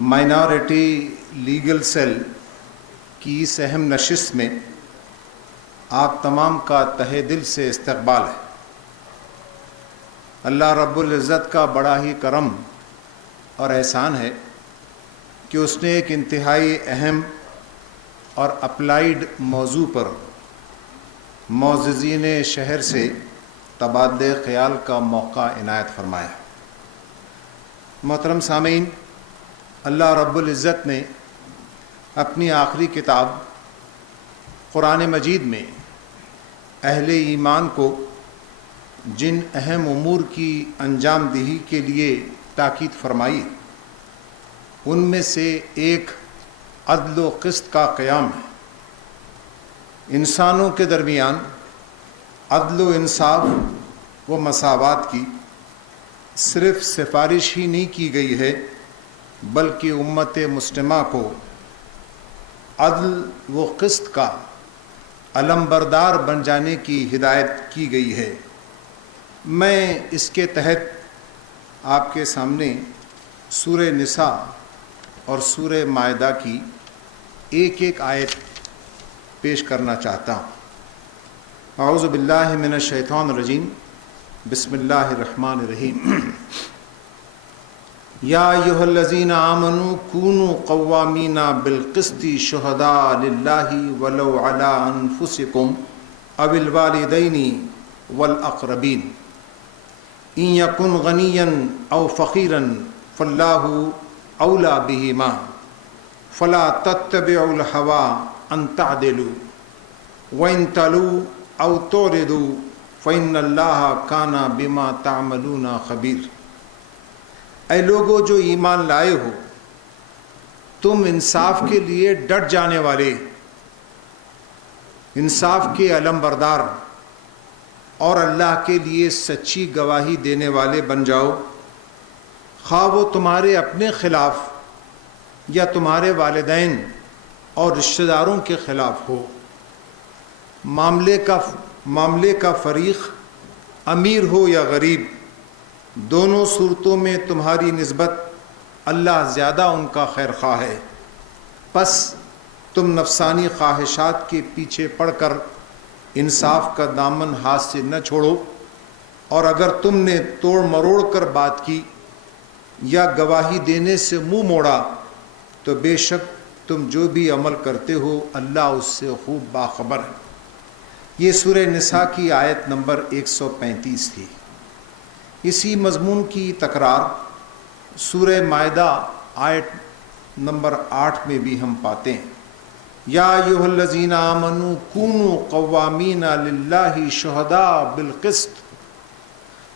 Minority legal cell کی اس اہم نشست میں آپ تمام کا تہہ دل سے استقبال ہے۔ اللہ رب العزت کا بڑا ہی کرم اور احسان ہے کہ اس نے ایک انتہائی اہم اور اپلائیڈ موضوع پر معززین شہر سے تبادلہ خیال کا موقع عنایت فرمایا۔ محترم سامعین، اللہ رب العزت نے اپنی آخری کتاب قرآن مجید میں اہل ایمان کو جن اہم امور کی انجام دہی کے لیے تاکید فرمائی ان میں سے ایک عدل و قسط کا قیام ہے۔ انسانوں کے درمیان عدل و انصاف و مساوات کی صرف سفارش ہی نہیں کی گئی ہے بلکہ امت مسلمہ کو عدل و قسط کا علمبردار بن جانے کی ہدایت کی گئی ہے۔ میں اس کے تحت آپ کے سامنے سورہ نساء اور سورہ مائدہ کی ایک ایک آیت پیش کرنا چاہتا ہوں۔ اعوذ باللہ من الشیطان الرجیم، بسم اللہ الرحمن الرحیم۔ یا ایھا الذین آمنوا کونوا قوامین بالقسط شہداء للہ ولو علی انفسکم او الوالدین والاقربین ان یکن غنیا او فقیرا فاللہ اولی بہما فلا تتبعوا الہوی ان تعدلوا وان تلوا او تعرضوا فإن اللہ کان بما تعملون خبیر۔ اے لوگو جو ایمان لائے ہو، تم انصاف کے لیے ڈٹ جانے والے، انصاف کے علمبردار اور اللہ کے لیے سچی گواہی دینے والے بن جاؤ، خواہ وہ تمہارے اپنے خلاف یا تمہارے والدین اور رشتہ داروں کے خلاف ہو۔ معاملے کا فریق امیر ہو یا غریب، دونوں صورتوں میں تمہاری نسبت اللہ زیادہ ان کا خیر خواہ ہے۔ پس تم نفسانی خواہشات کے پیچھے پڑ کر انصاف کا دامن ہاتھ سے نہ چھوڑو، اور اگر تم نے توڑ مروڑ کر بات کی یا گواہی دینے سے منہ موڑا تو بے شک تم جو بھی عمل کرتے ہو اللہ اس سے خوب باخبر ہے۔ یہ سورہ نساء کی آیت نمبر 135 تھی۔ اسی مضمون کی تکرار سورہ مائدہ آیت نمبر 8 میں بھی ہم پاتے ہیں۔ یا ایھا الذین آمنوا کونوا قوامین للہ شہداء بالقسط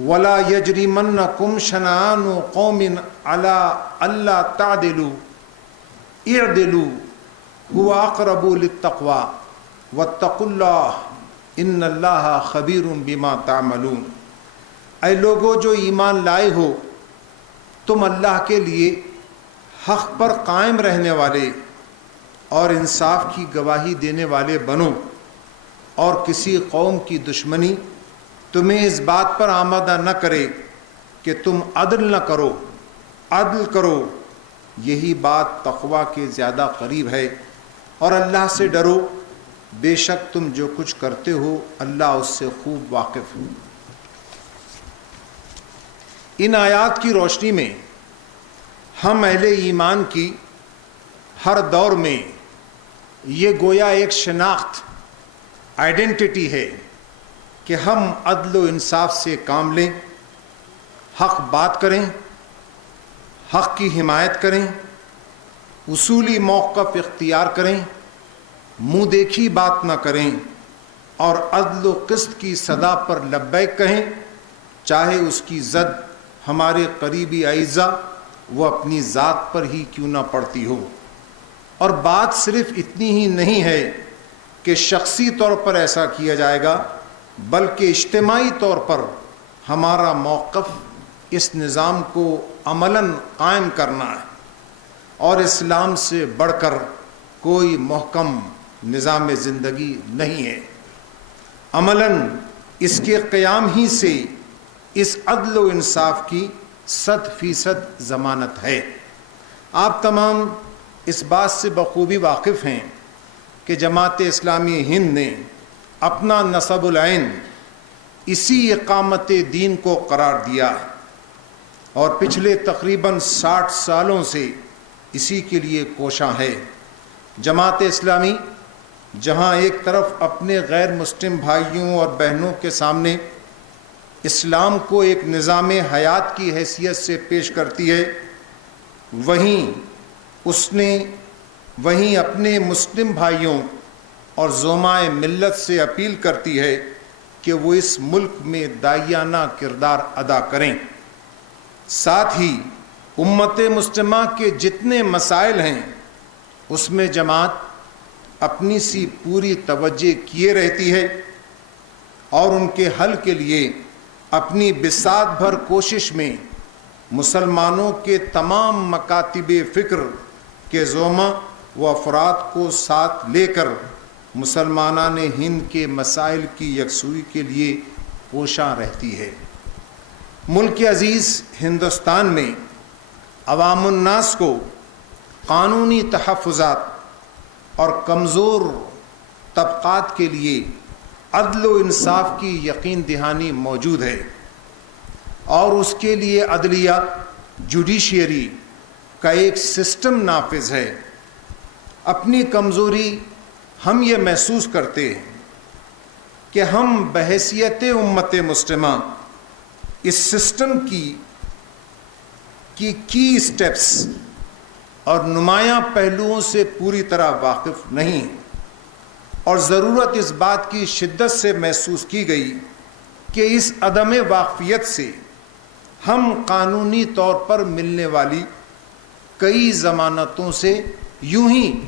ولا یجرمنکم شنآن قوم علی الا تعدلوا اعدلوا هو اقرب للتقوی واتقوا اللہ ان اللہ خبیر بما تعملون۔ اے لوگو جو ایمان لائے ہو، تم اللہ کے لیے حق پر قائم رہنے والے اور انصاف کی گواہی دینے والے بنو، اور کسی قوم کی دشمنی تمہیں اس بات پر آمادہ نہ کرے کہ تم عدل نہ کرو، عدل کرو، یہی بات تقوی کے زیادہ قریب ہے، اور اللہ سے ڈرو، بے شک تم جو کچھ کرتے ہو اللہ اس سے خوب واقف ہو۔ ان آیات کی روشنی میں ہم اہل ایمان کی ہر دور میں یہ گویا ایک شناخت، آئیڈینٹی ہے کہ ہم عدل و انصاف سے کام لیں، حق بات کریں، حق کی حمایت کریں، اصولی موقف اختیار کریں، منہ دیکھی بات نہ کریں، اور عدل و قسط کی صدا پر لبیک کہیں، چاہے اس کی زد ہمارے قریبی اعزاء وہ اپنی ذات پر ہی کیوں نہ پڑتی ہو۔ اور بات صرف اتنی ہی نہیں ہے کہ شخصی طور پر ایسا کیا جائے گا، بلکہ اجتماعی طور پر ہمارا موقف اس نظام کو عملاً قائم کرنا ہے، اور اسلام سے بڑھ کر کوئی محکم نظام زندگی نہیں ہے۔ عملاً اس کے قیام ہی سے اس عدل و انصاف کی 100% ضمانت ہے۔ آپ تمام اس بات سے بخوبی واقف ہیں کہ جماعت اسلامی ہند نے اپنا نصب العین اسی اقامت دین کو قرار دیا اور پچھلے تقریباً 60 سالوں سے اسی کے لیے کوشاں ہے۔ جماعت اسلامی جہاں ایک طرف اپنے غیر مسلم بھائیوں اور بہنوں کے سامنے اسلام کو ایک نظام حیات کی حیثیت سے پیش کرتی ہے، وہیں اپنے مسلم بھائیوں اور زعمائے ملت سے اپیل کرتی ہے کہ وہ اس ملک میں داعیانہ کردار ادا کریں۔ ساتھ ہی امت مسلمہ کے جتنے مسائل ہیں اس میں جماعت اپنی سی پوری توجہ کیے رہتی ہے اور ان کے حل کے لیے اپنی بساط بھر کوشش میں مسلمانوں کے تمام مکاتب فکر کے زعماء و افراد کو ساتھ لے کر مسلمانان ہند کے مسائل کی یکسوئی کے لیے کوشاں رہتی ہے۔ ملک عزیز ہندوستان میں عوام الناس کو قانونی تحفظات اور کمزور طبقات کے لیے عدل و انصاف کی یقین دہانی موجود ہے اور اس کے لیے عدلیہ جوڈیشیری کا ایک سسٹم نافذ ہے۔ اپنی کمزوری ہم یہ محسوس کرتے ہیں کہ ہم بحیثیت امت مسلمہ اس سسٹم کی اسٹیپس اور نمایاں پہلوؤں سے پوری طرح واقف نہیں، اور ضرورت اس بات کی شدت سے محسوس کی گئی کہ اس عدم واقفیت سے ہم قانونی طور پر ملنے والی کئی ضمانتوں سے یوں ہی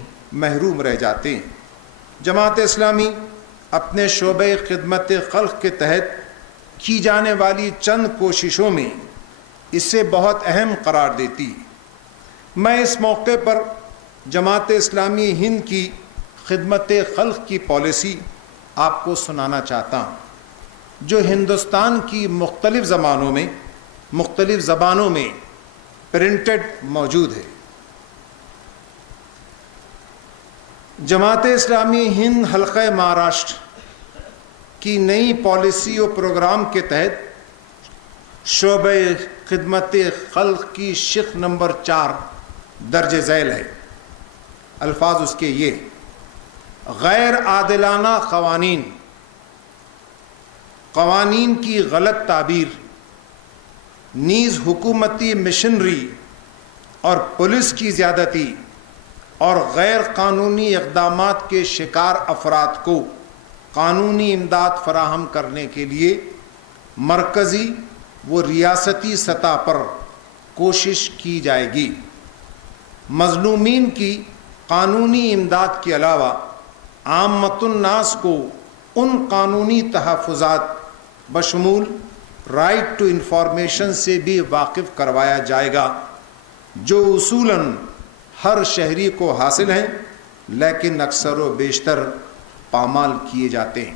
محروم رہ جاتے ہیں۔ جماعت اسلامی اپنے شعبہ خدمت خلق کے تحت کی جانے والی چند کوششوں میں اسے بہت اہم قرار دیتی۔ میں اس موقع پر جماعت اسلامی ہند کی خدمت خلق کی پالیسی آپ کو سنانا چاہتا ہوں، جو ہندوستان کی مختلف زبانوں میں پرنٹڈ موجود ہے۔ جماعت اسلامی ہند حلقہ مہاراشٹر کی نئی پالیسی و پروگرام کے تحت شعبہ خدمت خلق کی شق نمبر 4 درج ذیل ہے۔ الفاظ اس کے یہ: غیر عادلانہ قوانین کی غلط تعبیر، نیز حکومتی مشنری اور پولیس کی زیادتی اور غیر قانونی اقدامات کے شکار افراد کو قانونی امداد فراہم کرنے کے لیے مرکزی و ریاستی سطح پر کوشش کی جائے گی۔ مظلومین کی قانونی امداد کے علاوہ عامۃ الناس کو ان قانونی تحفظات بشمول رائٹ ٹو انفارمیشن سے بھی واقف کروایا جائے گا جو اصولاً ہر شہری کو حاصل ہیں لیکن اکثر و بیشتر پامال کیے جاتے ہیں۔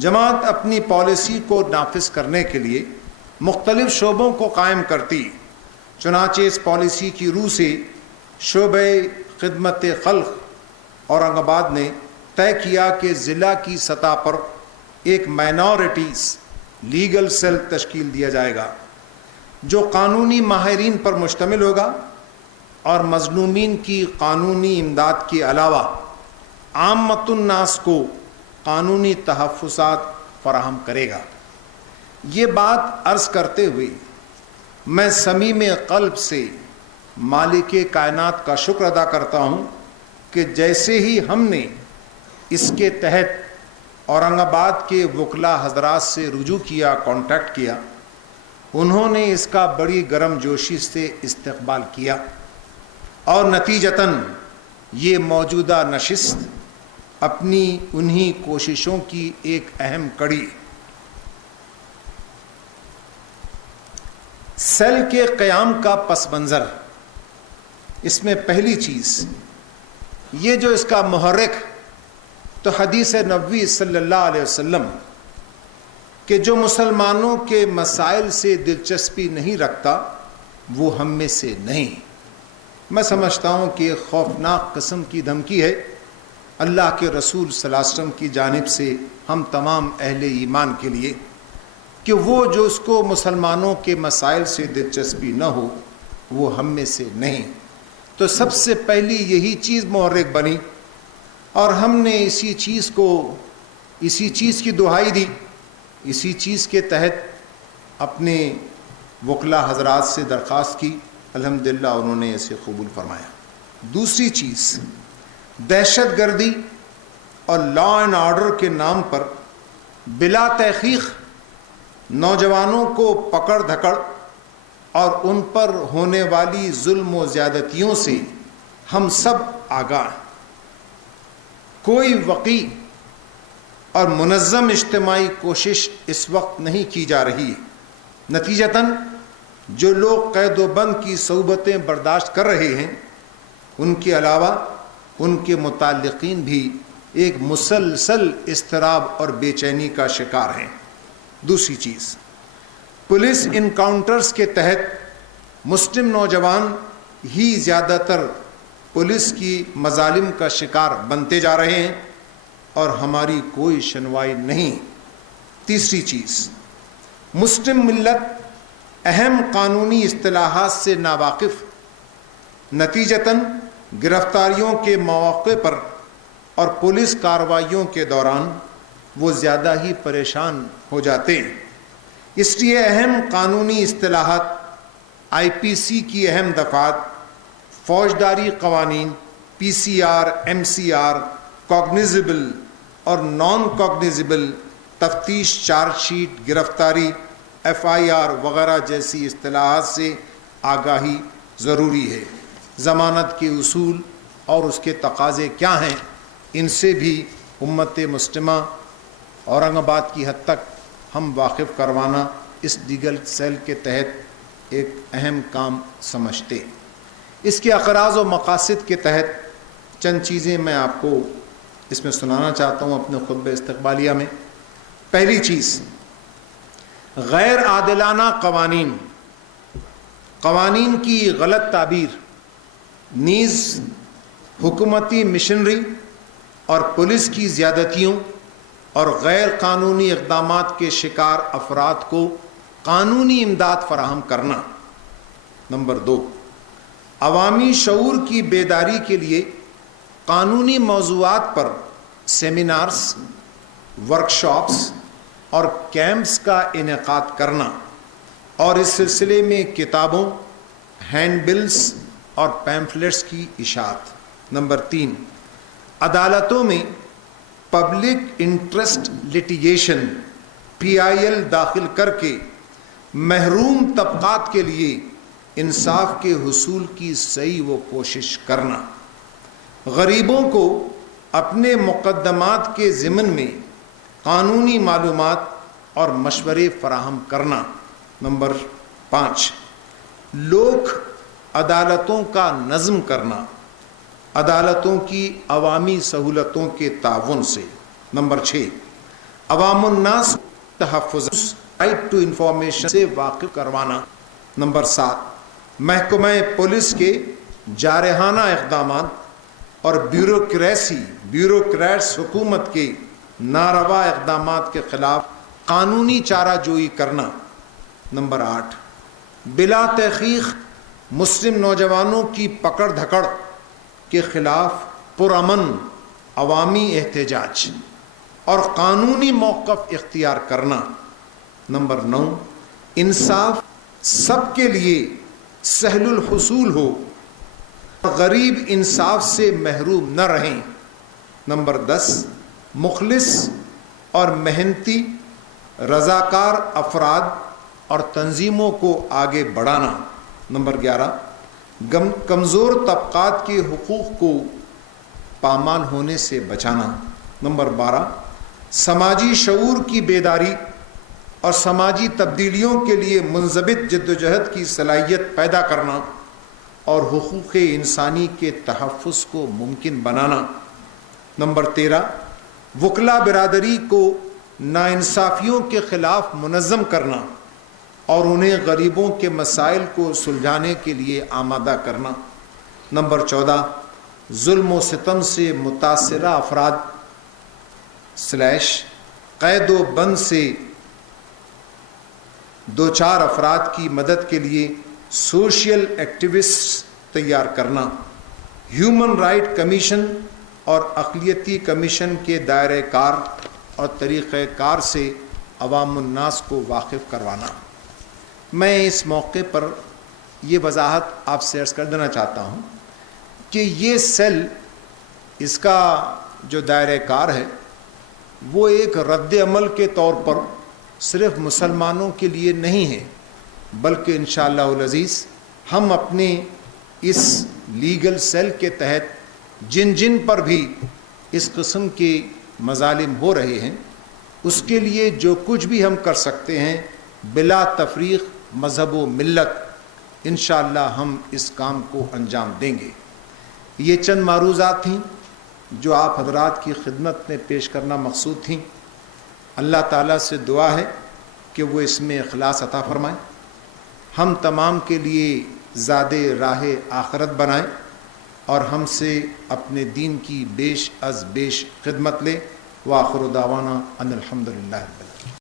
جماعت اپنی پالیسی کو نافذ کرنے کے لیے مختلف شعبوں کو قائم کرتی، چنانچہ اس پالیسی کی روح سے شعبہ خدمت خلق اورنگ آباد نے طے کیا کہ ضلع کی سطح پر ایک مائنورٹیز لیگل سیل تشکیل دیا جائے گا جو قانونی ماہرین پر مشتمل ہوگا اور مظلومین کی قانونی امداد کے علاوہ عامۃ الناس کو قانونی تحفظات فراہم کرے گا۔ یہ بات عرض کرتے ہوئے میں صمیم قلب سے مالک کائنات کا شکر ادا کرتا ہوں کہ جیسے ہی ہم نے اس کے تحت اورنگ آباد کے وکلاء حضرات سے رجوع کیا، کانٹیکٹ کیا، انہوں نے اس کا بڑی گرم جوشی سے استقبال کیا اور نتیجتاً یہ موجودہ نشست اپنی انہی کوششوں کی ایک اہم کڑی۔ سیل کے قیام کا پس منظر، اس میں پہلی چیز یہ جو اس کا محرک تو حدیث نبوی صلی اللہ علیہ وسلم کہ جو مسلمانوں کے مسائل سے دلچسپی نہیں رکھتا وہ ہم میں سے نہیں۔ میں سمجھتا ہوں کہ ایک خوفناک قسم کی دھمکی ہے اللہ کے رسول صلی اللہ علیہ وسلم کی جانب سے ہم تمام اہل ایمان کے لیے، کہ وہ جو اس کو مسلمانوں کے مسائل سے دلچسپی نہ ہو وہ ہم میں سے نہیں۔ تو سب سے پہلی یہی چیز محرک بنی، اور ہم نے اسی چیز کی دہائی دی، اسی چیز کے تحت اپنے وکلا حضرات سے درخواست کی، الحمدللہ انہوں نے اسے قبول فرمایا۔ دوسری چیز، دہشت گردی اور لا اینڈ آرڈر کے نام پر بلا تحقیق نوجوانوں کو پکڑ دھکڑ اور ان پر ہونے والی ظلم و زیادتیوں سے ہم سب آگاہ ہیں۔ کوئی وقی اور منظم اجتماعی کوشش اس وقت نہیں کی جا رہی ہے۔ نتیجتاً جو لوگ قید و بند کی صعوبتیں برداشت کر رہے ہیں، ان کے علاوہ ان کے متعلقین بھی ایک مسلسل اضطراب اور بے چینی کا شکار ہیں۔ دوسری چیز، پولیس انکاؤنٹرز کے تحت مسلم نوجوان ہی زیادہ تر پولیس کی مظالم کا شکار بنتے جا رہے ہیں اور ہماری کوئی سنوائی نہیں۔ تیسری چیز، مسلم ملت اہم قانونی اصطلاحات سے ناواقف، نتیجتاً گرفتاریوں کے مواقع پر اور پولیس کارروائیوں کے دوران وہ زیادہ ہی پریشان ہو جاتے ہیں۔ اس لیے اہم قانونی اصطلاحات، آئی پی سی کی اہم دفعات، فوجداری قوانین، P C R, M C R, cognizable اور نان کوگنیزبل، تفتیش، چارج شیٹ، گرفتاری، ایف آئی آر وغیرہ جیسی اصطلاحات سے آگاہی ضروری ہے۔ ضمانت کے اصول اور اس کے تقاضے کیا ہیں، ان سے بھی امت مسلمہ اورنگ آباد کی حد تک ہم واقف کروانا اس لیگل سیل کے تحت ایک اہم کام سمجھتے۔ اس کے اغراض و مقاصد کے تحت چند چیزیں میں آپ کو اس میں سنانا چاہتا ہوں اپنے خطبہ استقبالیہ میں۔ پہلی چیز، غیر عادلانہ قوانین کی غلط تعبیر نیز حکومتی مشنری اور پولیس کی زیادتیوں اور غیر قانونی اقدامات کے شکار افراد کو قانونی امداد فراہم کرنا۔ نمبر 2، عوامی شعور کی بیداری کے لیے قانونی موضوعات پر سیمینارز، ورکشاپس اور کیمپس کا انعقاد کرنا، اور اس سلسلے میں کتابوں، ہینڈ بلز اور پیمفلیٹس کی اشاعت۔ نمبر 3، عدالتوں میں پبلک انٹرسٹ لیٹیگیشن PIL داخل کر کے محروم طبقات کے لیے انصاف کے حصول کی صحیح و کوشش کرنا۔ غریبوں کو اپنے مقدمات کے ضمن میں قانونی معلومات اور مشورے فراہم کرنا۔ نمبر 5، لوک عدالتوں کا نظم کرنا، عدالتوں کی عوامی سہولتوں کے تعاون سے۔ نمبر 6، عوام الناس تحفظ، رائٹ ٹو انفارمیشن سے واقف کروانا۔ نمبر 7، محکمہ پولیس کے جارحانہ اقدامات اور بیوروکریٹس حکومت کے ناروا اقدامات کے خلاف قانونی چارہ جوئی کرنا۔ نمبر 8، بلا تحقیق مسلم نوجوانوں کی پکڑ دھکڑ کے خلاف پرامن عوامی احتجاج اور قانونی موقف اختیار کرنا۔ نمبر 9، انصاف سب کے لیے سہل الحصول ہو، غریب انصاف سے محروم نہ رہیں۔ نمبر 10، مخلص اور محنتی رضاکار افراد اور تنظیموں کو آگے بڑھانا۔ نمبر 11، کمزور طبقات کے حقوق کو پامال ہونے سے بچانا۔ نمبر 12، سماجی شعور کی بیداری اور سماجی تبدیلیوں کے لیے منضبط جدوجہد کی صلاحیت پیدا کرنا اور حقوق انسانی کے تحفظ کو ممکن بنانا۔ نمبر 13، وکلا برادری کو ناانصافیوں کے خلاف منظم کرنا اور انہیں غریبوں کے مسائل کو سلجھانے کے لیے آمادہ کرنا۔ نمبر 14، ظلم و ستم سے متاثرہ افراد / قید و بند سے دوچار افراد کی مدد کے لیے سوشل ایکٹیوسٹ تیار کرنا۔ ہیومن رائٹ کمیشن اور اقلیتی کمیشن کے دائرہ کار اور طریقہ کار سے عوام الناس کو واقف کروانا۔ میں اس موقع پر یہ وضاحت آپ سے عرض کر دینا چاہتا ہوں کہ یہ سیل، اس کا جو دائرہ کار ہے وہ ایک رد عمل کے طور پر صرف مسلمانوں کے لیے نہیں ہے، بلکہ انشاءاللہ العزیز ہم اپنے اس لیگل سیل کے تحت جن پر بھی اس قسم کے مظالم ہو رہے ہیں اس کے لیے جو کچھ بھی ہم کر سکتے ہیں بلا تفریق مذہب و ملت انشاءاللہ ہم اس کام کو انجام دیں گے۔ یہ چند معروضات تھیں جو آپ حضرات کی خدمت میں پیش کرنا مقصود تھیں۔ اللہ تعالیٰ سے دعا ہے کہ وہ اس میں اخلاص عطا فرمائیں، ہم تمام کے لیے زاد راہ آخرت بنائیں اور ہم سے اپنے دین کی بیش از بیش خدمت لے۔ وآخر دعوانا ان الحمدللہ رب العالمین۔